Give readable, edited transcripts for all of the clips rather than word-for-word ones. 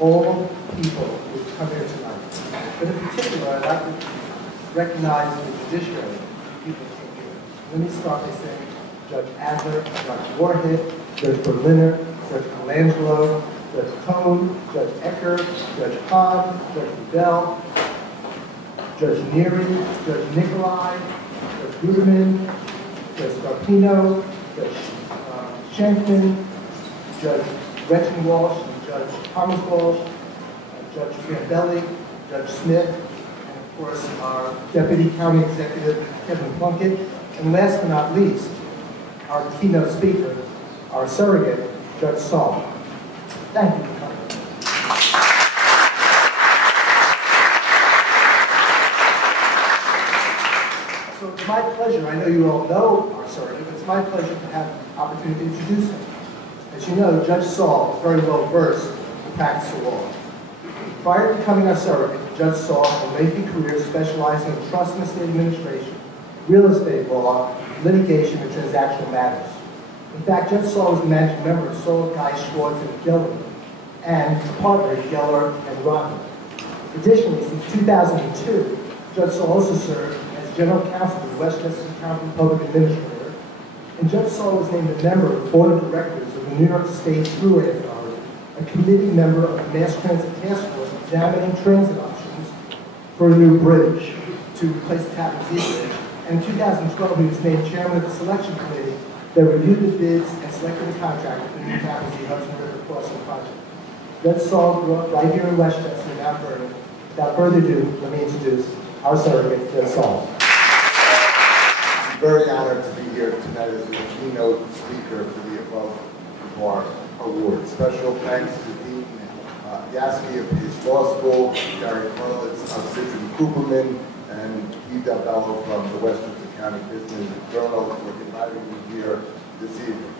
all people who come here tonight. But in particular, I'd like to recognize the judiciary people who came here. Let me start by saying Judge Adler, Judge Warhead, Judge Berliner, Judge Colangelo, Judge Cohn, Judge Ecker, Judge Haub, Judge Liddell, Judge Neary, Judge Nikolai, Judge Cooperman, Judge Scarpino, Judge Schenkman, Judge Gretchen Walsh, and Judge Thomas Walsh, Judge Gambelli, Judge Smith, and of course our Deputy County Executive Kevin Plunkett, and last but not least, our keynote speaker, our surrogate, Judge Sall. Thank you for coming. So it's my pleasure, I know you all know our surrogate, but it's my pleasure to have the opportunity to introduce him. As you know, Judge Sall is very well versed in practice of law. Prior to becoming our surrogate, Judge Sall had a lengthy career specializing in trust and estate administration, real estate law, litigation, and transactional matters. In fact, Judge Sall was the managing member of Sall, Guy, Schwartz, and Geller, and a partner at Geller and Rodman. Additionally, since 2002, Judge Sall also served as general counsel to the Westchester County Public Administrator, and Judge Sall was named a member of the Board of Directors of the New York State Thruway Authority, a committee member of the Mass Transit Task Force examining transit options for a new bridge to replace the Tappan Zee Bridge. And in 2012, he was named chairman of the selection committee that reviewed the bids and selected the contractor for the new Tappan Zee Hudson River Crossing project. Judge Sall grew up right here in Westchester, Mount Vernon. Without further ado, let me introduce our surrogate, Judge Sall. I'm very honored to be here tonight as the keynote speaker for the above bar award. Special thanks to Dean Yaski of his law school, Gary Corlitz of Citrin Cooperman, and Hugh Dabello from the Westchester County Business Journal for inviting me here this evening.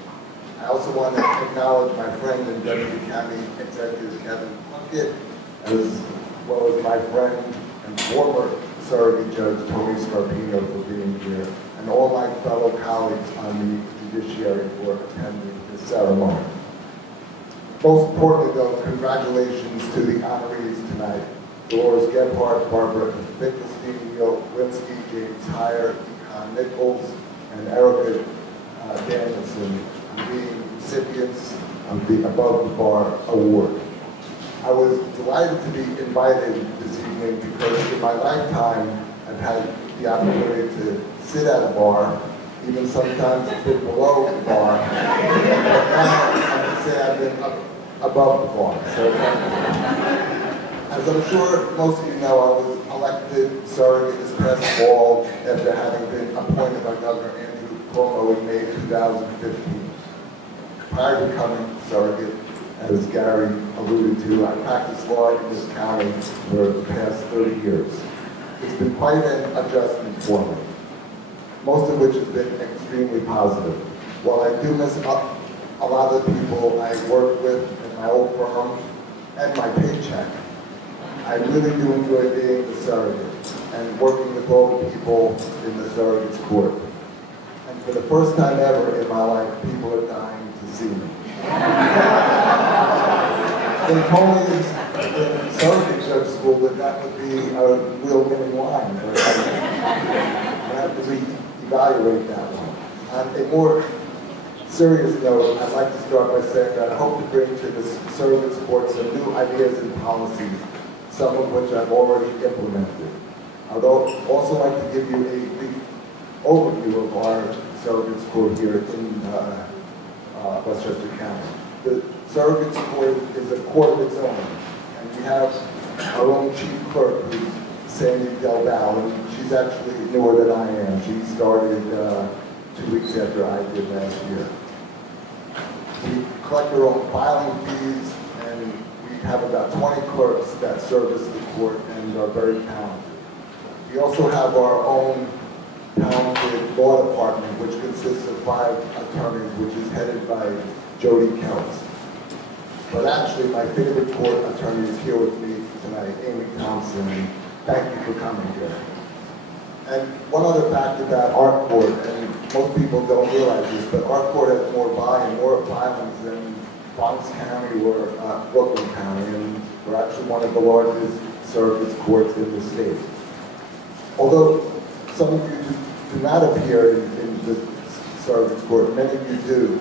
I also want to acknowledge my friend and Deputy County Executive Kevin Plunkett, as well as my friend and former surrogate judge Tony Scarpino for being here, and all my fellow colleagues on the judiciary for attending this ceremony. Most importantly, though, congratulations to the honorees tonight: Dolores Gebhardt, Barbara Finkelstein, Rimsky, James Hyer, Nichols, and Erica Danielsen being recipients of the Above the Bar Award. I was delighted to be invited this evening because in my lifetime I've had the opportunity to sit at a bar, even sometimes a bit below the bar, but now I can say I've been up above the bar. So, as I'm sure most of you know, I was elected surrogate this past fall after having been appointed by Governor Andrew Cuomo in May 2015. Prior to becoming surrogate, as Gary alluded to, I practiced law in this county for the past 30 years. It's been quite an adjustment for me, most of which has been extremely positive. While I do miss a lot of the people I worked with in my old firm and my paycheck, I really do enjoy being the surrogate and working with all the people in the surrogate's court. And for the first time ever in my life, people are dying to see me. They told me in surrogate judge school that would be a real winning line, but I have to evaluate that one. On a more serious note, I'd like to start by saying that I hope to bring to the surrogate's court some new ideas and policies, some of which I've already implemented. I would also like to give you a brief overview of our surrogate's court here in Westchester County. The surrogate's court is a court of its own, and we have our own chief clerk, who's Sandy Del Val, and she's actually newer than I am. She started 2 weeks after I did last year. We collect our own filing fees, and we have about 20 clerks that service the court and are very talented. We also have our own talented law department, which consists of 5 attorneys, which is headed by Jody Keltz. But actually, my favorite court attorney is here with me tonight, Amy Thompson, and thank you for coming here. And one other fact about our court, and most people don't realize this, but our court has more volume, more filings than Bronx County or Brooklyn County, and we're actually one of the largest surrogates courts in the state. Although some of you do not appear in the surrogates court, many of you do.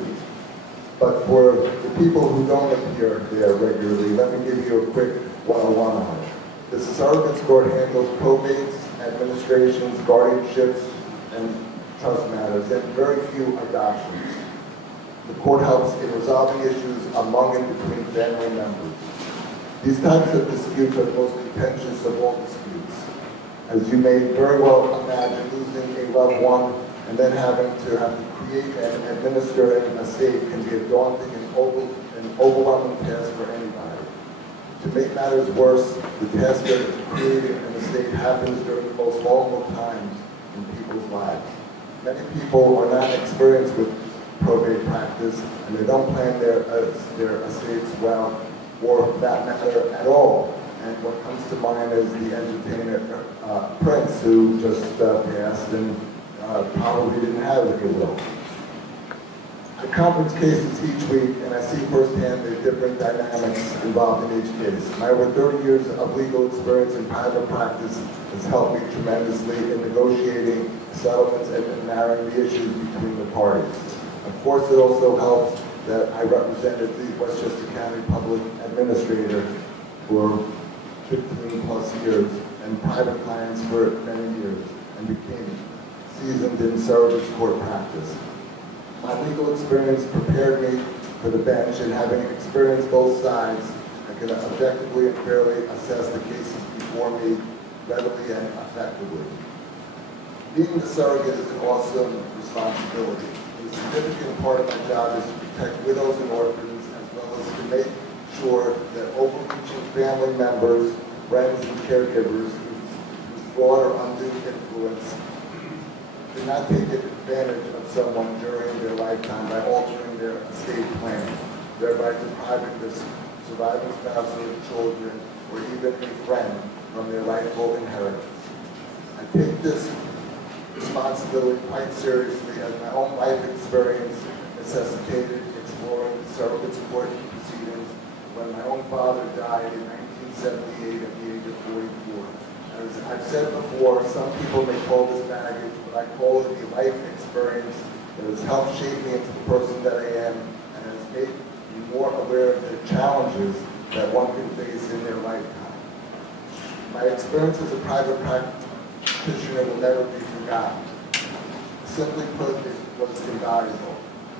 But for the people who don't appear there regularly, let me give you a quick 101 on it. The surrogates court handles probates, administrations, guardianships, and trust matters, and very few adoptions. The court helps in resolving issues among and between family members. These types of disputes are the most contentious of all disputes. As you may very well imagine, losing a loved one and then having to create and administer an estate can be a daunting and overwhelming task for anybody. To make matters worse, the task of creating an estate happens during the most vulnerable times in people's lives. Many people are not experienced with probate practice, and they don't plan their estates well, or for that matter, at all. And what comes to mind is the entertainer Prince, who just passed and probably didn't have a will. I conference cases each week, and I see firsthand the different dynamics involved in each case. My over 30 years of legal experience in private practice has helped me tremendously in negotiating settlements and narrowing the issues between the parties. Of course, it also helps that I represented the Westchester County Public Administrator for 15 plus years and private clients for many years and became seasoned in surrogates court practice. My legal experience prepared me for the bench, and having experienced both sides, I can objectively and fairly assess the cases before me readily and effectively. Being the surrogate is an awesome responsibility. A significant part of my job is to protect widows and orphans, as well as to make sure that overreaching family members, friends, and caregivers whose fraud or undue influence do not take advantage of someone during their lifetime by altering their estate plan, thereby depriving the surviving spouse or children, or even a friend, from their rightful inheritance. I take this responsibility quite seriously, as my own life experience necessitated exploring surrogate court proceedings when my own father died in 1978 at the age of 44. As I've said before, some people may call this baggage, but I call it a life experience that has helped shape me into the person that I am and has made me more aware of the challenges that one can face in their lifetime. My experience as a private practitioner will never be forgotten. Simply put, it was invaluable.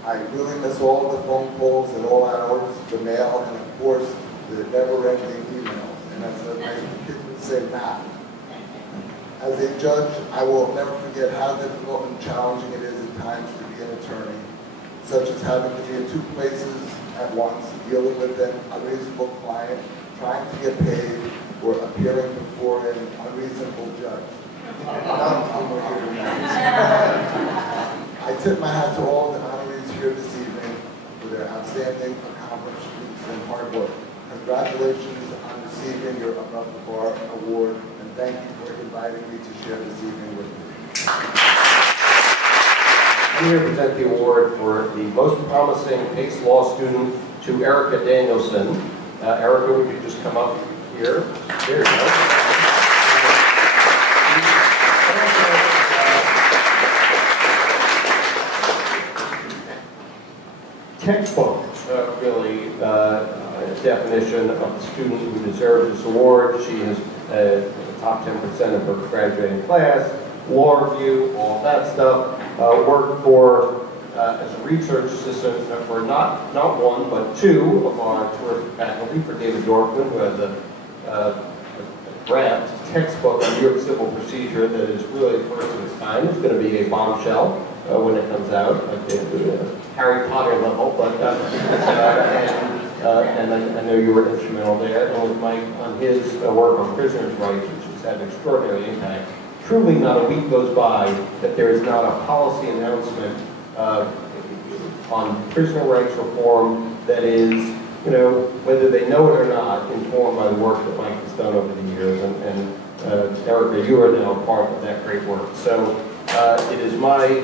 I really miss all the phone calls at all hours, the mail, and of course, the never-ending emails. And as my kids would say, nah. As a judge, I will never forget how difficult and challenging it is at times to be an attorney, such as having to be in two places at once, dealing with an unreasonable client, trying to get paid, or appearing before an unreasonable judge. I tip my hat to all the honorees here this evening for their outstanding accomplishments and hard work. Congratulations on receiving your Above the Bar award, and thank you for inviting me to share this evening with you. I'm here to present the award for the most promising case law student to Erica Danielsen. Erica, would you just come up here? There you go. Textbook, really, definition of the student who deserves this award. She is the top 10% of her graduating class, law review, all that stuff. Worked for, as a research assistant for not one, but two of our terrific faculty, for David Dorfman, who has a draft textbook on New York civil procedure that is really the first of its kind. It's going to be a bombshell when it comes out, like the Harry Potter level, but and I know you were instrumental there, and with Mike on his work on prisoners' rights, which has had an extraordinary impact. Truly not a week goes by that there is not a policy announcement on prisoner rights reform that is, you know, whether they know it or not, informed by the work that Mike has done over the years. And Erica, you are now part of that great work. So it is my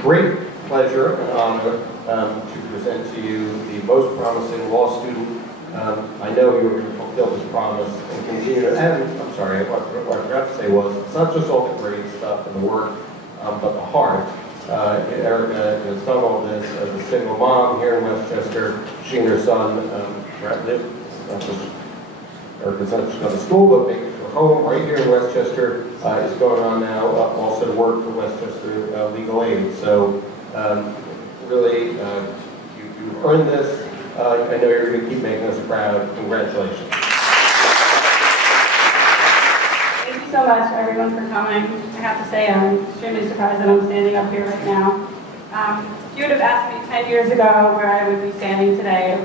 great pleasure and honor to present to you the most promising law student. I know you're going to fulfill this promise and continue to, and I'm sorry, what I forgot to say was, it's not just all the great stuff and the work, but the heart. Erica has done all this as a single mom here in Westchester. She and her son live, not just Erica's not just gone to school, but making her home right here in Westchester is going on now. Also work for Westchester Legal Aid. So really, you earned this. I know you're going to keep making us proud. Congratulations. Thank you so much, everyone, for coming. I have to say, I'm extremely surprised that I'm standing up here right now. If you would have asked me 10 years ago where I would be standing today,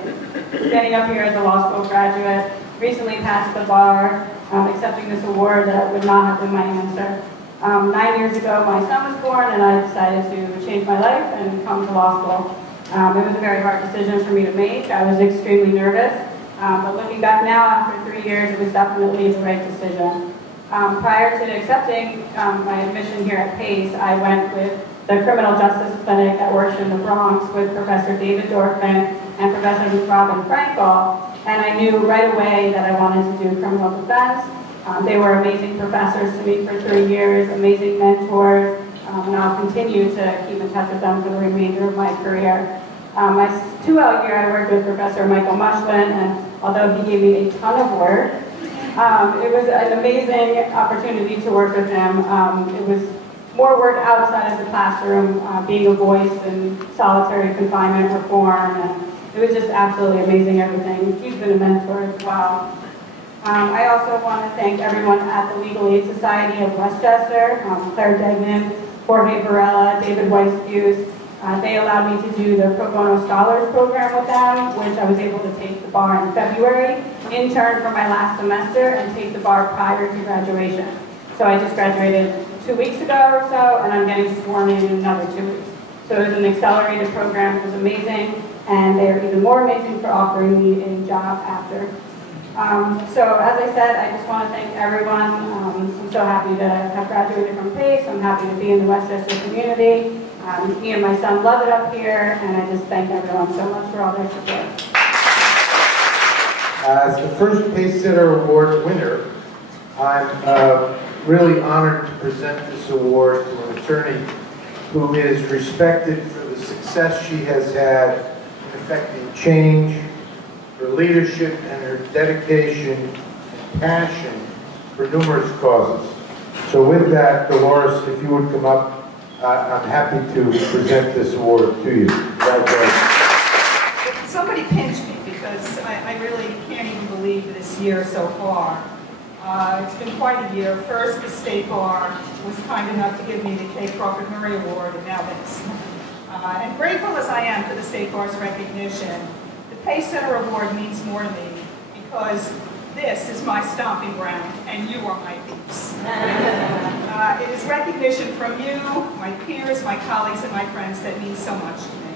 standing up here as a law school graduate, recently passed the bar, accepting this award, that would not have been my answer. 9 years ago, my son was born, and I decided to change my life and come to law school. It was a very hard decision for me to make. I was extremely nervous, but looking back now, after 3 years, it was definitely the right decision. Prior to accepting my admission here at Pace, I went with the criminal justice clinic that works in the Bronx with Professor David Dorfman and Professor Robin Frankel, and I knew right away that I wanted to do criminal defense. They were amazing professors to me for 3 years, amazing mentors, and I'll continue to keep in touch with them for the remainder of my career. My 2L year, I worked with Professor Michael Mushlin, and although he gave me a ton of work, it was an amazing opportunity to work with him. It was more work outside of the classroom, being a voice in solitary confinement reform, and it was just absolutely amazing, everything. He's been a mentor as well. I also want to thank everyone at the Legal Aid Society of Westchester, Claire Degnan, Jorge Varela, David Weiss-Hughes. They allowed me to do the Pro Bono Scholars Program with them, which I was able to take the bar in February, intern for my last semester, and take the bar prior to graduation. So I just graduated 2 weeks ago or so, and I'm getting sworn in another 2 weeks. So it was an accelerated program. It was amazing, and they're even more amazing for offering me a job after. So as I said, I just want to thank everyone. I'm so happy to have graduated from Pace. I'm happy to be in the Westchester community. Me and my son love it up here, and I just thank everyone so much for all their support. As the first Pace Sitter Award winner, I'm really honored to present this award to an attorney who is respected for the success she has had in effecting change, her leadership, and her dedication and passion for numerous causes. So with that, Dolores, if you would come up, I'm happy to present this award to you. Somebody pinch me, because I really can't even believe this year so far. It's been quite a year. First, the State Bar was kind enough to give me the K. Crawford Murray Award, and now this. And grateful as I am for the State Bar's recognition, the Pace Center Award means more to me, because this is my stomping ground, and you are my peeps. It is recognition from you, my peers, my colleagues, and my friends that means so much to me.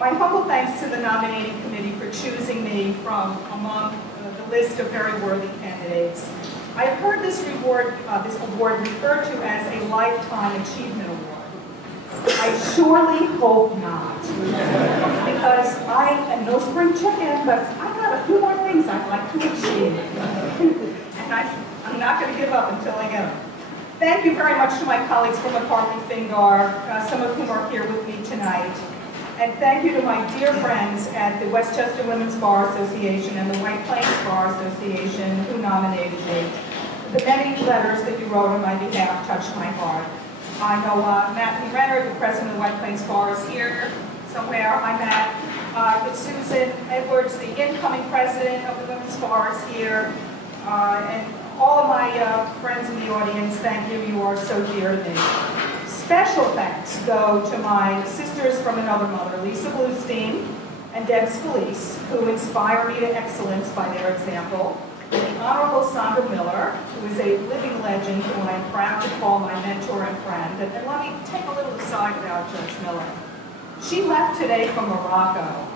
My humble thanks to the nominating committee for choosing me from among the list of very worthy candidates. I have heard this award referred to as a Lifetime Achievement Award. I surely hope not, because I am no spring chicken, but I got a few more things I'd like to achieve. And I'm not going to give up until I get them. Thank you very much to my colleagues from McCarthy-Fingar, some of whom are here with me tonight. And thank you to my dear friends at the Westchester Women's Bar Association and the White Plains Bar Association who nominated me. The many letters that you wrote on my behalf touched my heart. I know Matthew Renner, the president of the White Plains Bar, is here somewhere. I met with Susan Edwards, the incoming president of the Women's Bar, is here. And all of my friends in the audience, thank you. You are so dear to me. Special thanks go to my sisters from another mother, Lisa Bluestein and Deb Scalise, who inspire me to excellence by their example. And the Honorable Sandra Miller, who is a living legend who I'm proud to call my mentor and friend. And let me take a little aside about Judge Miller. She left today from Morocco.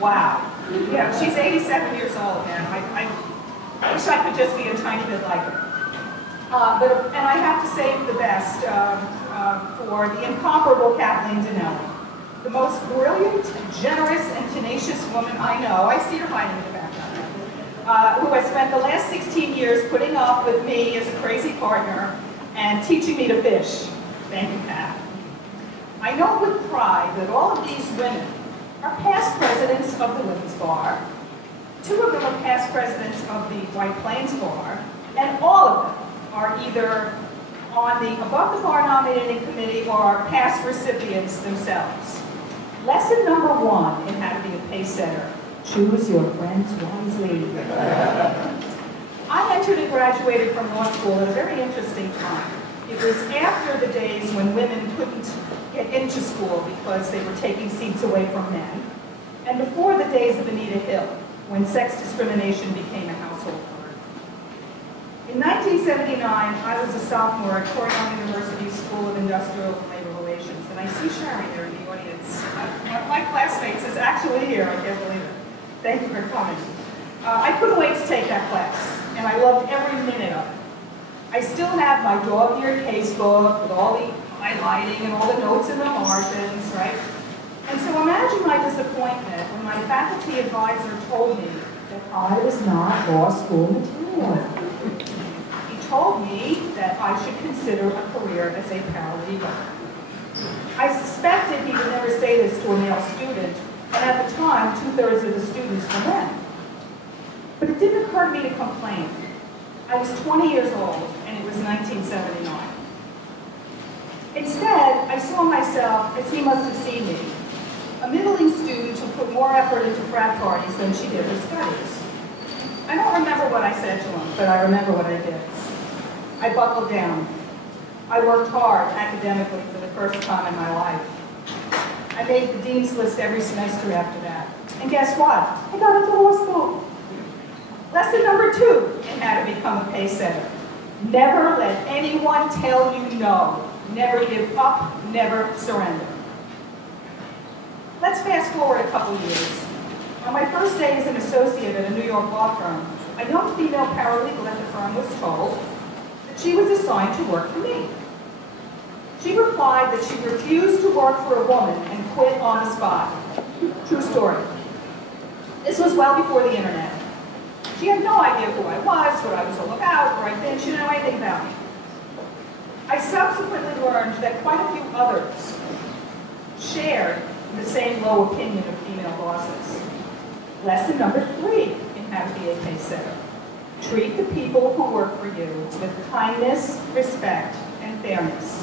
Wow. Yeah, she's 87 years old now. I wish I could just be a tiny bit like her. And I have to save the best for the incomparable Kathleen Dinelli. the most brilliant, generous, and tenacious woman I know. I see her hiding in the background. Who has spent the last 16 years putting up with me as a crazy partner and teaching me to fish. Thank you, Pat. I know with pride that all of these women are past presidents of the Women's Bar. 2 of them are past presidents of the White Plains Bar, and all of them are either on the above the bar nominating committee or are past recipients themselves. Lesson number 1 in how to be a pace setter: choose your friends wisely. I entered and graduated from law school at a very interesting time. It was after the days when women couldn't get into school because they were taking seats away from men, and before the days of Anita Hill, when sex discrimination became a household word. In 1979, I was a sophomore at Cornell University School of Industrial and Labor Relations, and I see Sherry there in the audience. One of my classmates is actually here, I can't believe it. Thank you for coming. I couldn't wait to take that class, and I loved every minute of it. I still have my dog-eared casebook with all the highlighting and all the notes in the margins, right? And so imagine my disappointment when my faculty advisor told me that I was not law school material. He told me that I should consider a career as a paralegal. I suspected he would never say this to a male student, and at the time, 2/3 of the students were men. But it didn't occur to me to complain. I was 20 years old, and it was 1979. Instead, I saw myself as he must have seen me, a middling student who put more effort into frat parties than she did her studies. I don't remember what I said to him, but I remember what I did. I buckled down. I worked hard academically for the first time in my life. I made the dean's list every semester after that. And guess what? I got into law school. Lesson number 2 in how to become a pace setter: never let anyone tell you no. Never give up, never surrender. Let's fast forward a couple years. On my first day as an associate at a New York law firm, a young female paralegal at the firm was told that she was assigned to work for me. She replied that she refused to work for a woman and quit on the spot. True story. This was well before the internet. She had no idea who I was, what I was all about, or I didn't. She didn't know anything about me. I subsequently learned that quite a few others shared the same low opinion of female bosses. Lesson number 3 in how to be a pace setter: treat the people who work for you with kindness, respect, and fairness.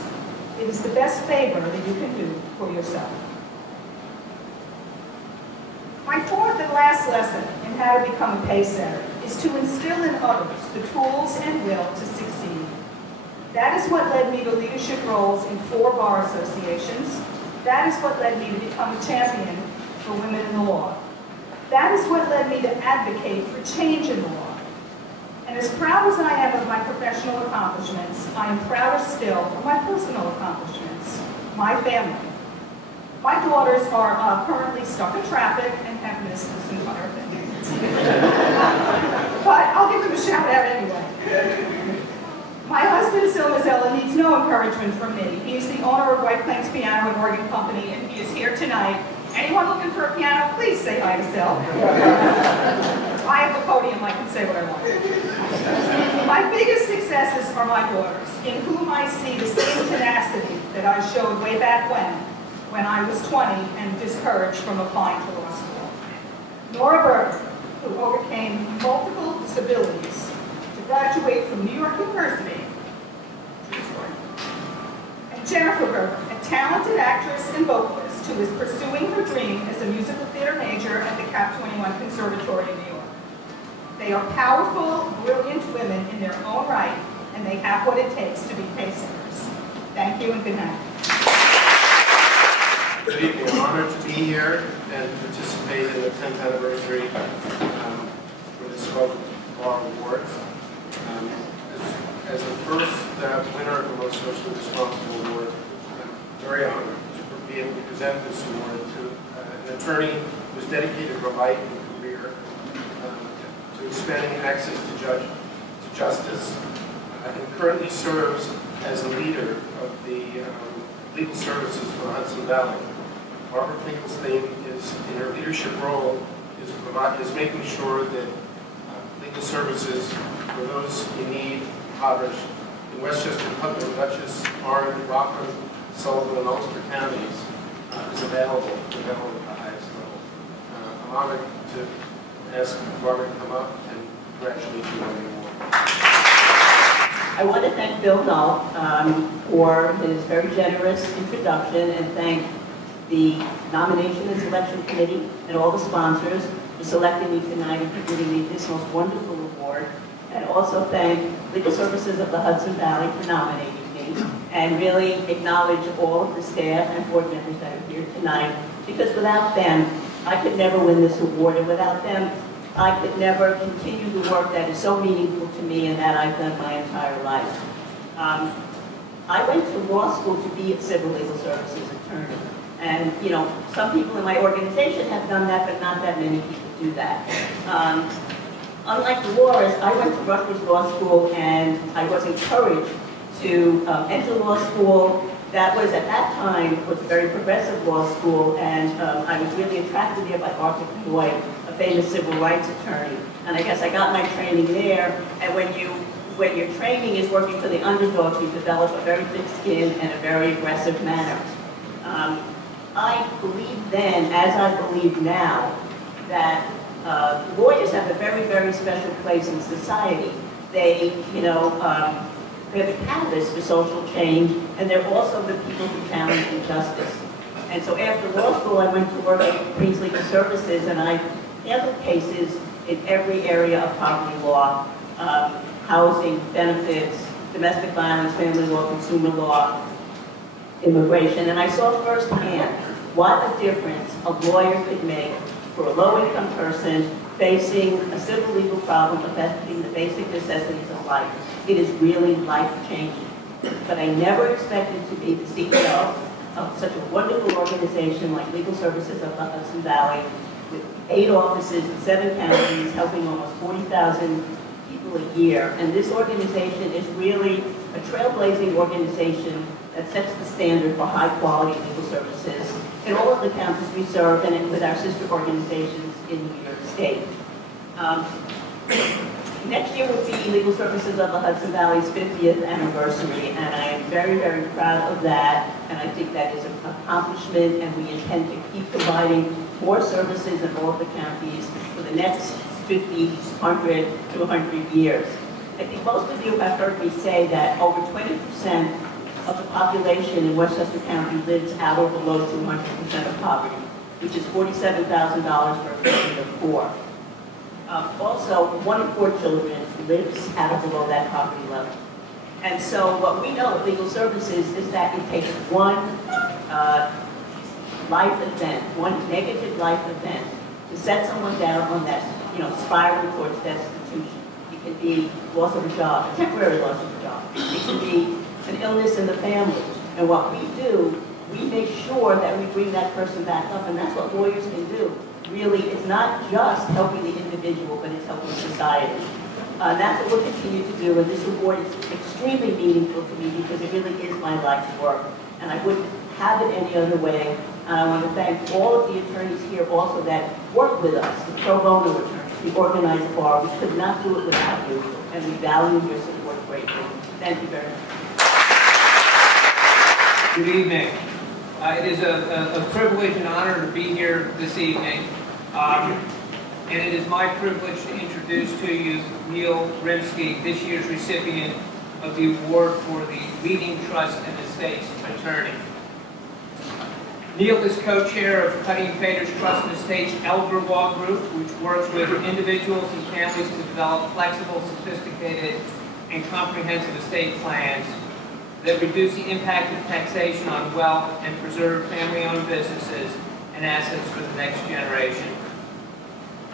It is the best favor that you can do for yourself. My 4th and last lesson in how to become a pace setter is to instill in others the tools and will to succeed. That is what led me to leadership roles in 4 bar associations. That is what led me to become a champion for women in the law. That is what led me to advocate for change in the law. And as proud as I am of my professional accomplishments, I am prouder still of my personal accomplishments, my family. My daughters are currently stuck in traffic and have missed this entire thing. But I'll give them a shout out anyway. My husband, Sil Mazzella, needs no encouragement from me. He is the owner of White Plains Piano and Organ Company, and he is here tonight. Anyone looking for a piano, please say hi to Sil. I have the podium, I can say what I want. My biggest successes are my daughters, in whom I see the same tenacity that I showed way back when I was 20 and discouraged from applying to law school. Nora Berger, who overcame multiple disabilities to graduate from New York University. And Jennifer Berger, a talented actress and vocalist who is pursuing her dream as a musical theater major at the Cap 21 Conservatory in New York. They are powerful, brilliant women in their own right, and they have what it takes to be pace setters. Thank you and good night. Good evening. I'm honored to be here and participate in the 10th anniversary for the Haub Bar Awards. As the first winner of the Most Socially Responsible Award, I'm very honored to be able to present this award to an attorney who's dedicated her life and career to expanding access to justice, and currently serves as the leader of the legal services for the Hudson Valley. Barbara Finkelstein is, in her leadership role, is making sure that legal services for those in need, impoverished, in Westchester, Putnam, Dutchess, Orange, Rockland, Sullivan, and Ulster counties is available at the highest level. I'm honored to ask Barbara to come up and congratulate you on the award. I want to thank Bill Null for his very generous introduction and thank the Nomination and Selection Committee and all the sponsors for selecting me tonight and for giving me this most wonderful award. And also thank Legal Services of the Hudson Valley for nominating me and really acknowledge all of the staff and board members that are here tonight, because without them, I could never win this award, and without them, I could never continue the work that is so meaningful to me and that I've done my entire life. I went to law school to be a civil legal services attorney. And, you know, some people in my organization have done that, but not that many people do that. Unlike Dolores, I went to Rutgers Law School and I was encouraged to enter law school. That was, at that time, was a very progressive law school, and I was really attracted there by Arthur Floyd, a famous civil rights attorney. And I guess I got my training there, and when your training is working for the underdog, you develop a very thick skin and a very aggressive manner. I believed then, as I believe now, that lawyers have a very, very special place in society. They, you know, they're the catalyst for social change, and they're also the people who challenge injustice. And so after law school, I went to work at Queens Legal Services, and I handled cases in every area of property law, housing, benefits, domestic violence, family law, consumer law, immigration, and I saw firsthand what a difference a lawyer could make for a low-income person facing a civil legal problem affecting the basic necessities of life. It is really life-changing. But I never expected to be the CEO of such a wonderful organization like Legal Services of the Hudson Valley, with 8 offices in 7 counties, helping almost 40,000 people a year. And this organization is really a trailblazing organization that sets the standard for high-quality legal services in all of the counties we serve and with our sister organizations in New York State. Next year will be Legal Services of the Hudson Valley's 50th anniversary, and I am very, very proud of that, and I think that is an accomplishment, and we intend to keep providing more services in all of the counties for the next 50, 100 to 100 years. I think most of you have heard me say that over 20% of the population in Westchester County lives at or below 200% of poverty, which is $47,000 for a family of 4. Also, 1 in 4 children lives at or below that poverty level. And so what we know at Legal Services is that it takes one life event, one negative life event, to set someone down on that, spiral towards destitution. It can be loss of a job, a temporary loss of a job. It can be an illness in the family. And what we do, we make sure that we bring that person back up, and that's what lawyers can do. Really, it's not just helping the individual, but it's helping society. That's what we'll continue to do, and this award is extremely meaningful to me because it really is my life's work, and I wouldn't have it any other way. And I want to thank all of the attorneys here also that work with us, the pro bono attorneys, the organized bar. We could not do it without you, and we value your support greatly. Thank you very much. Good evening. It is a privilege and honor to be here this evening. And it is my privilege to introduce to you Neil Rimsky, this year's recipient of the award for the leading trust and estates attorney. Neil is co-chair of Cutting Fader's Trust and Estates Elder Law Group, which works with individuals and families to develop flexible, sophisticated, and comprehensive estate plans that reduce the impact of taxation on wealth and preserve family-owned businesses and assets for the next generation.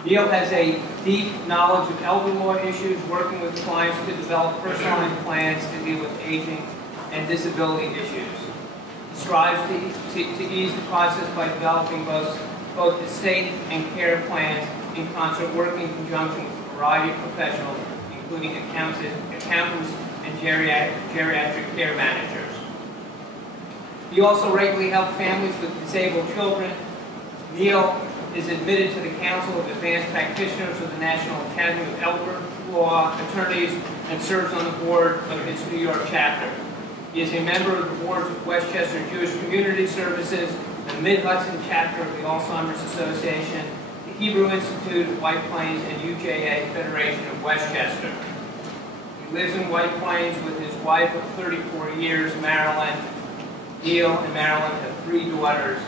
Neil has a deep knowledge of elder law issues, working with clients to develop personalized plans to deal with aging and disability issues. He strives to ease the process by developing both estate and care plans in concert, working in conjunction with a variety of professionals, including accountants and geriatric care managers. He also regularly helps families with disabled children. Neil is admitted to the Council of Advanced Practitioners of the National Academy of Elder Law Attorneys and serves on the board of its New York chapter. He is a member of the boards of Westchester Jewish Community Services, the Mid-Hudson chapter of the Alzheimer's Association, the Hebrew Institute of White Plains, and UJA Federation of Westchester. He lives in White Plains with his wife of 34 years, Marilyn. Neil and Marilyn have 3 daughters.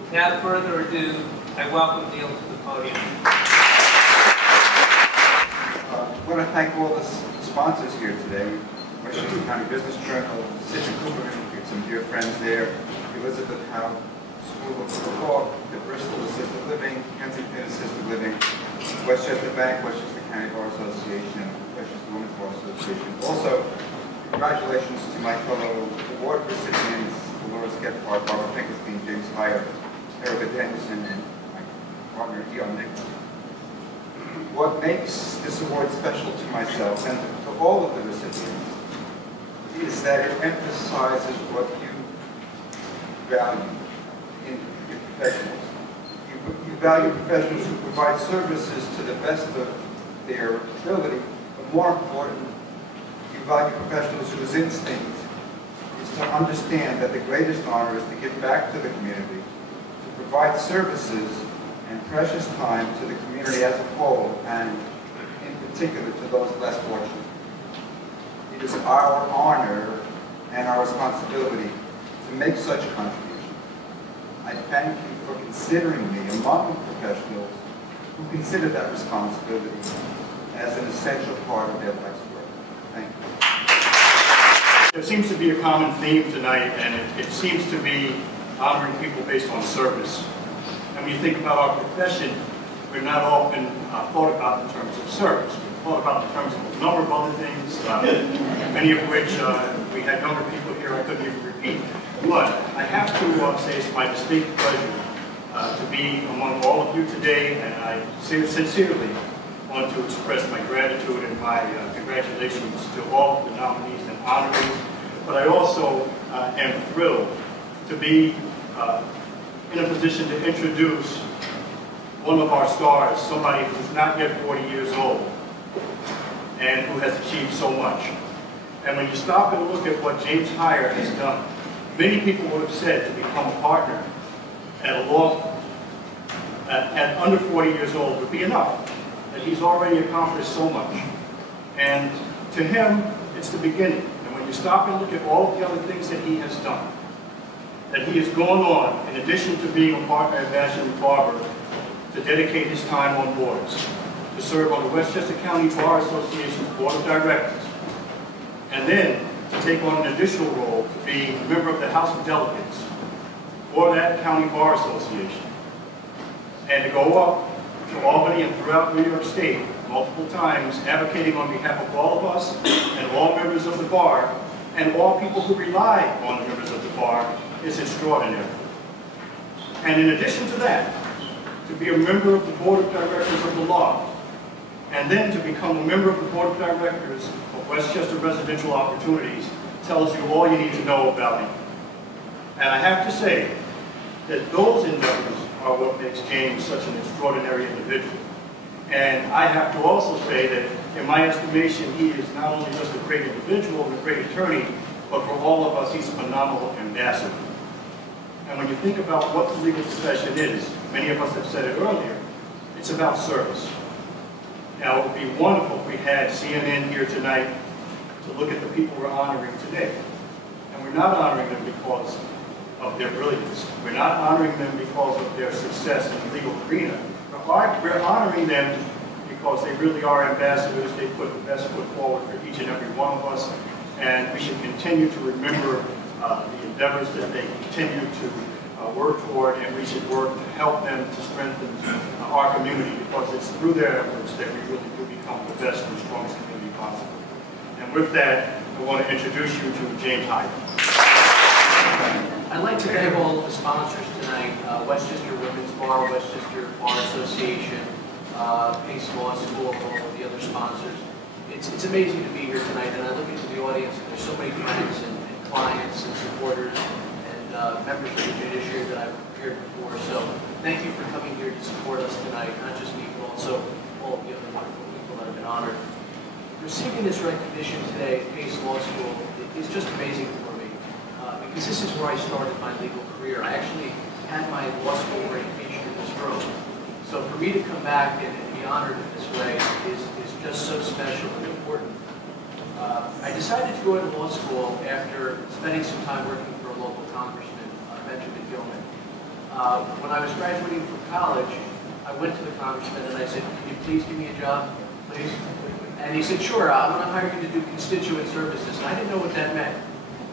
Without further ado, I welcome Neil to the podium. I want to thank all the sponsors here today. Westchester County Business Journal, Citrin, Cooperman, we have some dear friends there, Elisabeth, Haub, School of Law, the Bristol Assisted Living, Kensington Assisted Living, Westchester Bank, Westchester County Bar Association, and Westchester Women's Bar Association. Also, congratulations to my fellow award recipients, Dolores, Gebhardt, Barbara Finkelstein, James Hyer, Danielsen, and my partner, Nichols. What makes this award special to myself and to all of the recipients is that it emphasizes what you value in your professionals. You value professionals who provide services to the best of their ability, but more important, you value professionals whose instinct is to understand that the greatest honor is to give back to the community, to provide services and precious time to the community as a whole, and in particular to those less fortunate. It is our honor and our responsibility to make such contributions. I thank you for considering me among the professionals who consider that responsibility as an essential part of their life's work. Thank you. There seems to be a common theme tonight, and it seems to be honoring people based on service. And when you think about our profession, we're not often thought about in terms of service. We're thought about in terms of a number of other things, many of which we had younger people here I couldn't even repeat. But I have to say it's my distinct pleasure to be among all of you today, and I sincerely want to express my gratitude and my congratulations to all of the nominees and honorees. But I also am thrilled to be in a position to introduce one of our stars, somebody who's not yet 40 years old and who has achieved so much. And when you stop and look at what James Hyer has done, many people would have said to become a partner at a law at under 40 years old would be enough. That he's already accomplished so much. And to him, it's the beginning. And when you stop and look at all of the other things that he has done, that he has gone on, in addition to being a partner at National Barber, to dedicate his time on boards, to serve on the Westchester County Bar Association's Board of Directors, and then to take on an additional role to be a member of the House of Delegates for that County Bar Association, and to go up to Albany and throughout New York State multiple times, advocating on behalf of all of us and all members of the bar, and all people who rely on the members of the bar, is extraordinary. And in addition to that, to be a member of the Board of Directors of the Loft, and then to become a member of the Board of Directors of Westchester Residential Opportunities tells you all you need to know about him. And I have to say that those endeavors are what makes James such an extraordinary individual. And I have to also say that, in my estimation, he is not only just a great individual and a great attorney, but for all of us, he's a phenomenal ambassador. And when you think about what the legal profession is, many of us have said it earlier, it's about service. Now, it would be wonderful if we had CNN here tonight to look at the people we're honoring today. And we're not honoring them because of their brilliance. We're not honoring them because of their success in the legal arena. We're honoring them because they really are ambassadors. They put the best foot forward for each and every one of us. And we should continue to remember the endeavors that they continue to work toward, and we should work to help them to strengthen our community, because it's through their efforts that we really do become the best and strongest community possible. And with that, I want to introduce you to James Hyer. I'd like to thank all of the sponsors tonight, Westchester Women's Bar, Westchester Bar Association, Pace Law School, and all of the other sponsors. It's amazing to be here tonight, and I look into the audience, and there's so many friends and clients and supporters, and members of the judiciary that I've appeared before. So thank you for coming here to support us tonight, not just me, but also all of the other wonderful people that have been honored. Receiving this recognition today at Pace Law School is just amazing for me, because this is where I started my legal career. I actually had my law school orientation in this room. So for me to come back and be honored in this way is just so special and important. I decided to go into law school after spending some time working for a local congressman, Benjamin Gilman. When I was graduating from college, I went to the congressman and I said, "Can you please give me a job, please?" And he said, "Sure, I'm going to hire you to do constituent services." And I didn't know what that meant.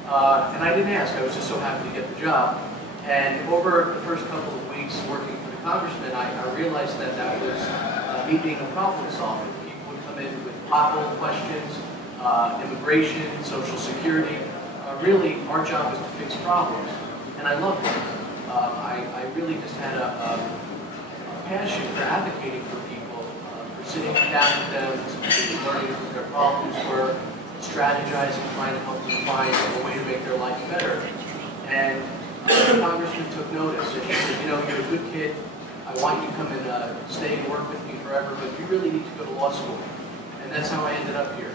And I didn't ask. I was just so happy to get the job. And over the first couple of weeks working for the congressman, I realized that that was me being a problem solver. People would come in with pothole questions, immigration, Social Security. Really, our job was to fix problems. And I loved it. I really just had a passion for advocating for people, for sitting down with them, learning what their problems were, strategizing, trying to help them find a way to make their life better. And the congressman took notice, and he said, "You know, you're a good kid. I want you to come and stay and work with me forever, but you really need to go to law school." And that's how I ended up here.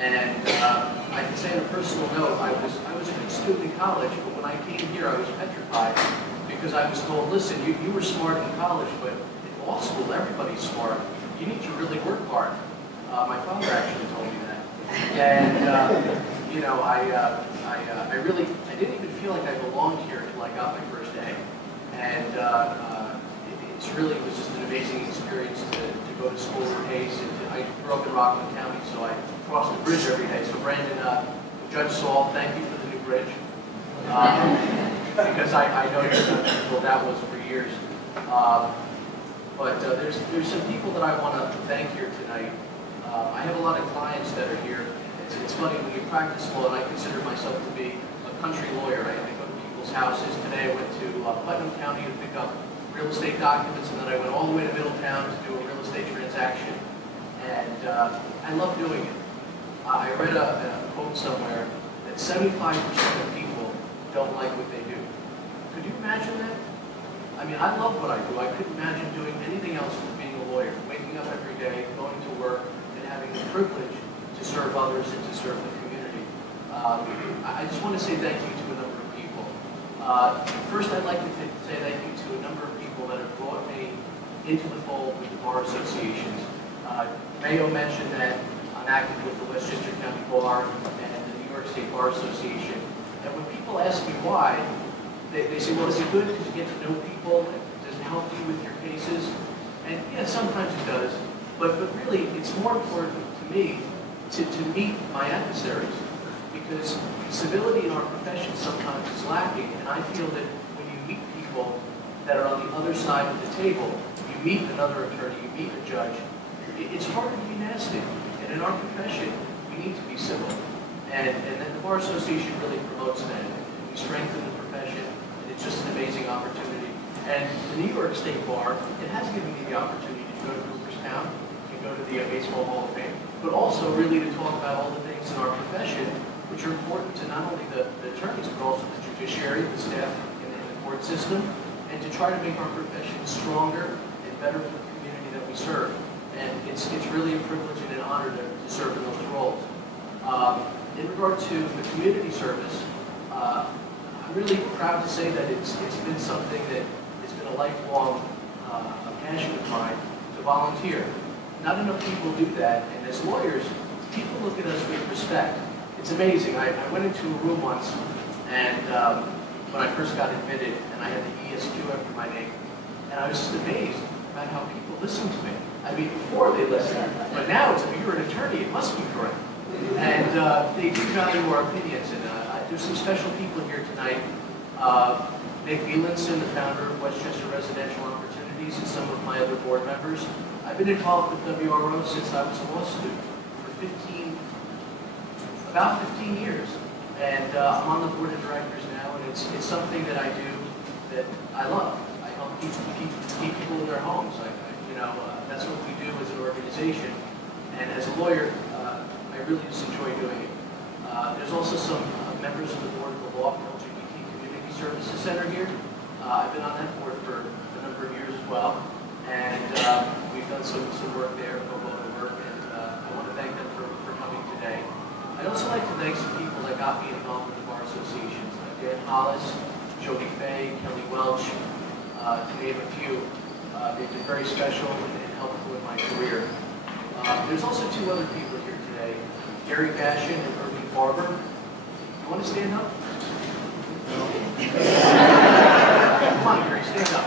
And I can say on a personal note, I was a good student in college, but when I came here, I was petrified because I was told, "Listen, you were smart in college, but in law school, everybody's smart. You need to really work hard." My father actually told me that. And, you know, I didn't even feel like I belonged here until I got my first day. And it really was just an amazing experience to go to school at Pace. And I grew up in Rockland County, so I crossed the bridge every day. So Brandon, Judge Sall, thank you for the new bridge. Because I know you're not well, that was for years. But there's some people that I want to thank here tonight. I have a lot of clients that are here. It's funny, when you practice law, and I consider myself to be a country lawyer. I go to people's houses. Today I went to Putnam County to pick up real estate documents, and then I went all the way to Middletown to do a real estate transaction. And I love doing it. I read a quote somewhere that 75% of people don't like what they do. Could you imagine that? I mean, I love what I do. I couldn't imagine doing anything else than being a lawyer, waking up every day, going to work, and having the privilege to serve others and to serve the community. I just want to say thank you to a number of people. First, I'd like to say thank you to a number of people that have brought me into the fold with the bar associations. Mayo mentioned that I'm active with the Westchester County Bar and the New York State Bar Association. And when people ask me why, they say, "Well, is it good because you get to know people? Does it help you with your cases?" And yeah, sometimes it does. But really, it's more important to me to meet my adversaries, because civility in our profession sometimes is lacking. And I feel that when you meet people that are on the other side of the table, you meet another attorney, you meet a judge, it's harder to be nasty. And in our profession, we need to be civil. And then the Bar Association really promotes that. We strengthen the profession, and it's just an amazing opportunity. And the New York State Bar, it has given me the opportunity to go to Cooperstown, to go to the Baseball Hall of Fame, but also really to talk about all the things in our profession which are important to not only the attorneys, but also the judiciary, the staff in the court system, and to try to make our profession stronger and better for the community that we serve. And it's really a privilege and an honor to serve in those roles. In regard to the community service, I'm really proud to say that it's been something that has been a lifelong passion of mine to volunteer. Not enough people do that, and as lawyers, people look at us with respect. It's amazing. I went into a room once, and when I first got admitted, and I had the ESQ after my name, and I was just amazed about how people listen to me. I mean, before they listened, but now it's, if you're an attorney, it must be correct. And they do value our opinions, and there's some special people here tonight. Nick Danielsen, the founder of Westchester Residential Opportunities, and some of my other board members. I've been involved with WRO since I was a law student for about 15 years. And I'm on the board of directors now, and it's something that I do that I love. I help keep people in their homes. That's what we do as an organization. And as a lawyer, I really just enjoy doing it. There's also some members of the board of the Law LGBT Community Services Center here. I've been on that board for a number of years as well, and we've done some work there, pro bono work, and I want to thank them for coming today. I'd also like to thank some people that got me involved with the bar associations, like Dan Hollis, Jody Fay, Kelly Welch, to name a few. They've been very special and helpful in my career. There's also two other people here today, Gary Bashan and Irving Barber. You want to stand up? Come on, Gary, stand up.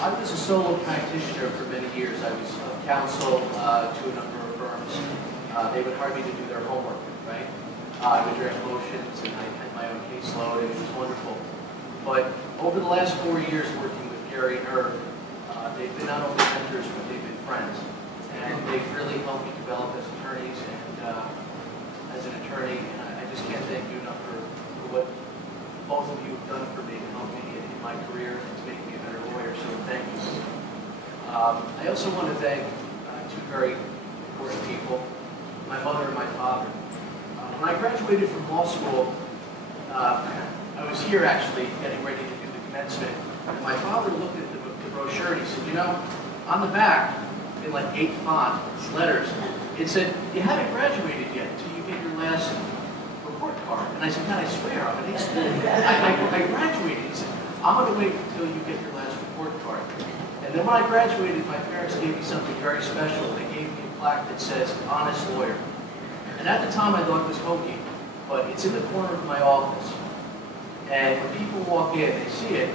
I was a solo practitioner for many years. I was of counsel to a number of firms. They would hire me to do their homework, right? I would draft motions, and I had my own caseload, and it was wonderful. But over the last 4 years working with Gary and Irv, they've been not only mentors, but they've been friends. And they've really helped me develop as attorneys and as an attorney. And I just can't thank you enough for what both of you have done for me to help me in my career and to make me a better lawyer. So thank you. I also want to thank two very important people, my mother and my father. When I graduated from law school, I was here actually getting ready to do the commencement, and my father looked at the brochure and he said, you know, on the back, in like 8 font letters, it said, you haven't graduated yet until you get your last report card. And I said, God, I swear, I'm an ace. I graduated. He said, I'm going to wait until you get your last report card. And then when I graduated, my parents gave me something very special. They gave me a plaque that says, honest lawyer. And at the time, I thought it was hokey, but it's in the corner of my office. And when people walk in, they see it,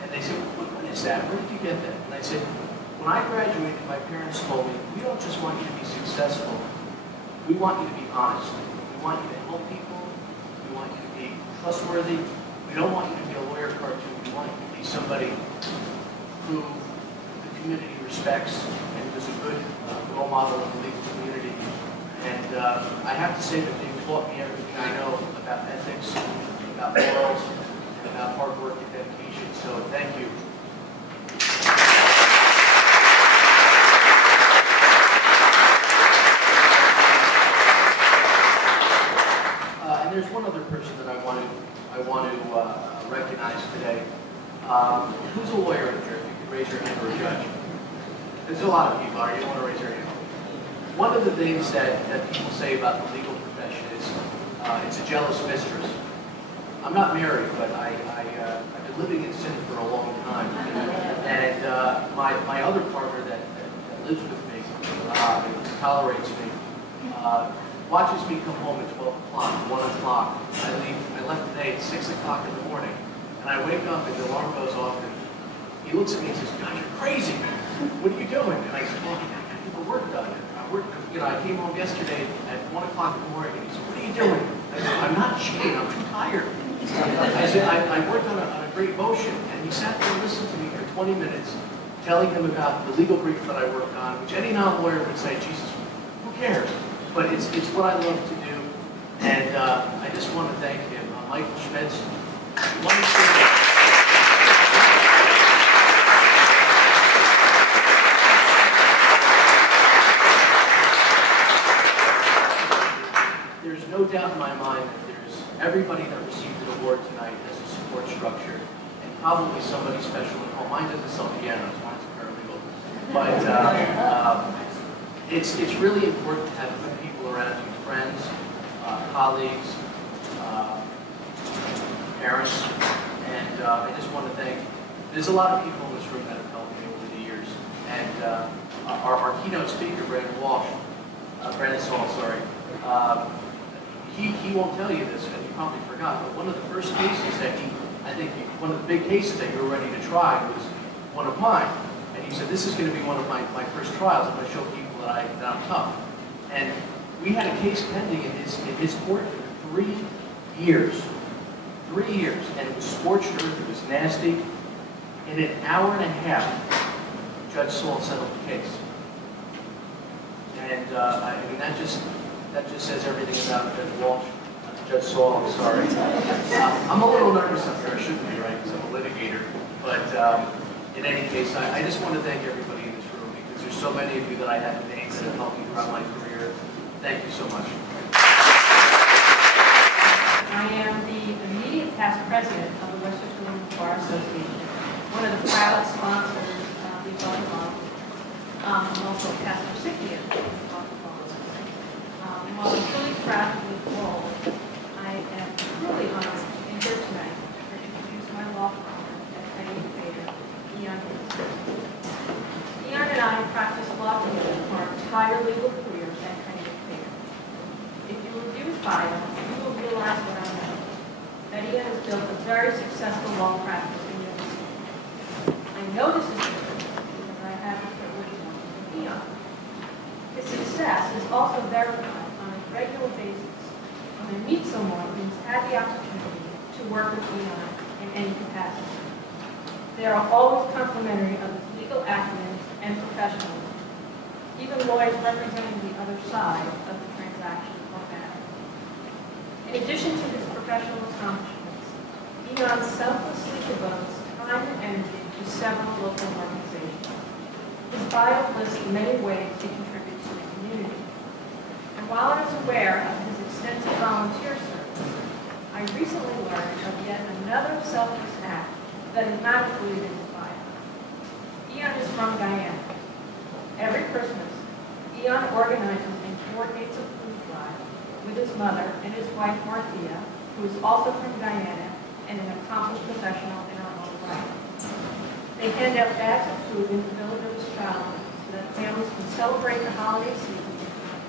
and they say, what is that? Where did you get that? And I said, when I graduated, my parents told me, we don't just want you to be successful, we want you to be honest. We want you to help people, we want you to be trustworthy, we don't want you to be a lawyer cartoon, we want you to be somebody who the community respects and was a good role model in the legal community. And I have to say that they've taught me everything I know about ethics, about morals, and about hard work and dedication. So thank you. And there's one other person that I want to recognize today. Who's a lawyer in here? If you could raise your hand, or a judge. There's a lot of people. You don't want to raise your hand. One of the things that people say about the legal profession is it's a jealous mistress. I'm not married, but I've been living in sin for a long time. And my other partner that lives with me, tolerates me, watches me come home at 12 o'clock, 1 o'clock. I left today at 6 o'clock in the morning. And I wake up and the alarm goes off and he looks at me and says, God, you're crazy. What are you doing? And I said, well, I got to get the work done. I came home yesterday at 1 o'clock in the morning and he said, what are you doing? I said, I'm not cheating, I'm too tired. I said, I worked on a great motion, and he sat there and listened to me for 20 minutes, telling him about the legal brief that I worked on, which any non-lawyer would say, Jesus, who cares? But it's what I love to do, and I just want to thank him. Michael Schmitz. There's no doubt in my mind that everybody that received an award tonight has a support structure, and probably somebody special at home. Mine doesn't sell pianos, mine's a paralegal. But it's really important to have good people around you, friends, colleagues, parents, and I just want to thank, there's a lot of people in this room that have helped me over the years, and our keynote speaker, Brandon Sall, sorry, he won't tell you this, and you probably forgot, but one of the first cases that one of the big cases that you were ready to try was one of mine. And he said, this is going to be one of my first trials. I'm going to show people that I'm tough. And we had a case pending in his court for 3 years. 3 years. And it was scorched earth, it was nasty. In an hour and a half, Judge Sall settled the case. And I mean, that just says everything about Judge Walsh. Judge Sall, I'm sorry. I'm a little nervous up here. I shouldn't be, right, because I'm a litigator. But in any case, I just want to thank everybody in this room, because there's so many of you that I haven't named that have helped me throughout my career. Thank you so much. I am the immediate past president of the Westchester Bar Association, one of the proud sponsors of the volleyball. I'm also a past recipient of the volleyball. While I'm really proud of this role, I am truly honored to be here tonight to introduce my law firm at Penny & Fader, Eon. Eon and I practiced law together for our entire legal careers at Penny & Fader. If you review his bio, you will realize what I know. That Eon has built a very successful law practice in New York City. I know this is true because I have the privilege of working with Eon. His success is also verified on a regular basis when I meet someone who's had the opportunity to work with Eon in any capacity. They are always complimentary of his legal acumen and professionalism, even lawyers representing the other side of the transaction or matter. In addition to his professional accomplishments, Eon selflessly devotes time and energy to several local organizations. His bio lists many ways he contributes to the community. And while I was aware of his extensive volunteer service, I recently learned of yet another selfless act that is not included in his bio. Eon is from Guyana. Every Christmas, Eon organizes and coordinates a food drive with his mother and his wife Marthea, who is also from Guyana and an accomplished professional in her own right. They hand out bags of food in the village of Sall so that families can celebrate the holiday season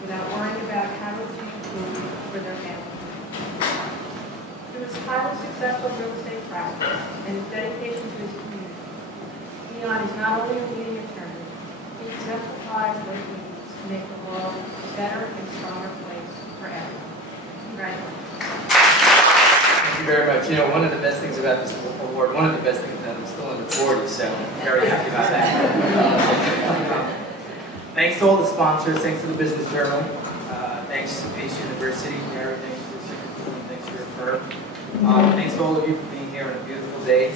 without worrying about how to achieve food for their families. Through his highly successful real estate practice and his dedication to his community, Eon is not only a leading attorney, he exemplifies what it means to make the world a better and stronger place for everyone. Congratulations. Thank you very much. You know, one of the best things about this award, one of the best things is that I'm still in the 40s, so I'm very happy about that. Thanks to all the sponsors, thanks to the Business Journal, thanks to Pace University, Gary, thanks to Citrin, thanks to your firm. Thanks to all of you for being here on a beautiful day.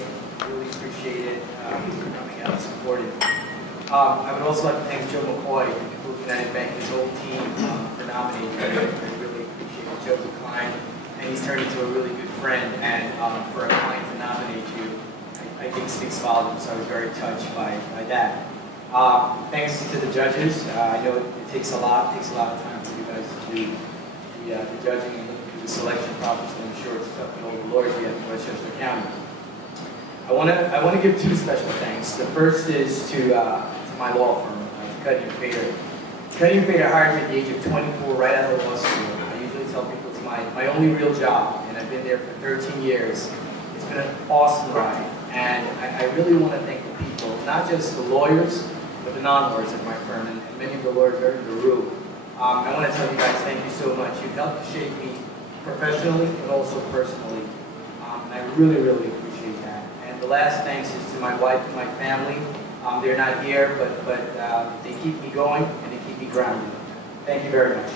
Really appreciate it for coming out and supporting. I would also like to thank Joe McCoy and the United Bank, his whole team, for nominating me. I really appreciate it. Joe's a client, and he's turned into a really good friend, and for a client to nominate you, I think speaks volumes, so I was very touched by that. Thanks to the judges. I know it takes a lot of time for you guys to do the judging and looking through the selection process, and I'm sure it's tough for all the lawyers we have in Westchester County. I want to give two special thanks. The first is to my law firm, Cutting & Fader. Cutting & Fader hired me at the age of 24 right out of law school. I usually tell people it's my only real job, and I've been there for 13 years. It's been an awesome ride, and I really want to thank the people, not just the lawyers, but the non-lawyers at my firm, and many of the lawyers are in the room. I want to tell you guys thank you so much. You've helped to shape me professionally, but also personally, and I really, really appreciate that. And the last thanks is to my wife and my family. They're not here, but they keep me going and they keep me grounded. Thank you very much.